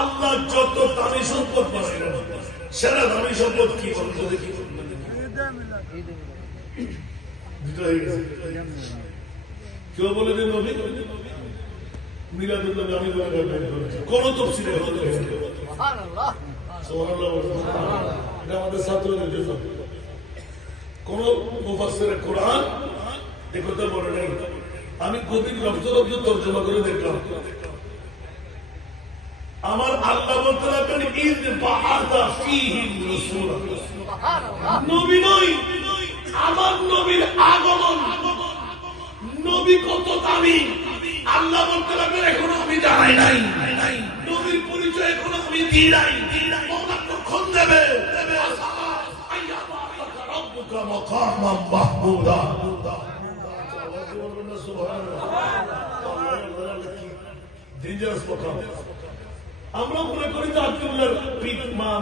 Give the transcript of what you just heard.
আল্লাহ যত দামি সম্পদ বানাইলেন, সেরা দামি সম্পদ কি বলতো দেখি? কেউ বলে যে নবী, মিলাদুল্লাহ আমি কোন তফসিলে এটা আমাদের ছাত্রদের জন্য। কোন মুফাসসিরে কোরআন এ কথা বলে নাই। আমি কবির লব্ধ তর্জমা করে দেখলাম। আমার আল্লাহ বলতে লাগলেন ঈদ বাআসা ফীহিম রাসূলা, নবী নই, আমার নবীর আগমন। নবী কত দামি আল্লাহ বলতে লাগলেন এখনো আমি জানাই নাই, নবীর পরিচয় এখনো আমি দিই নাই। মওলা কখন দেবে? রাব্বুকা মাকামান মাহমুদা। সুবহানাল্লাহ, ডেঞ্জারাস কথা। আমরা মনে করি যে আব্দুল্লাহর পিতা মা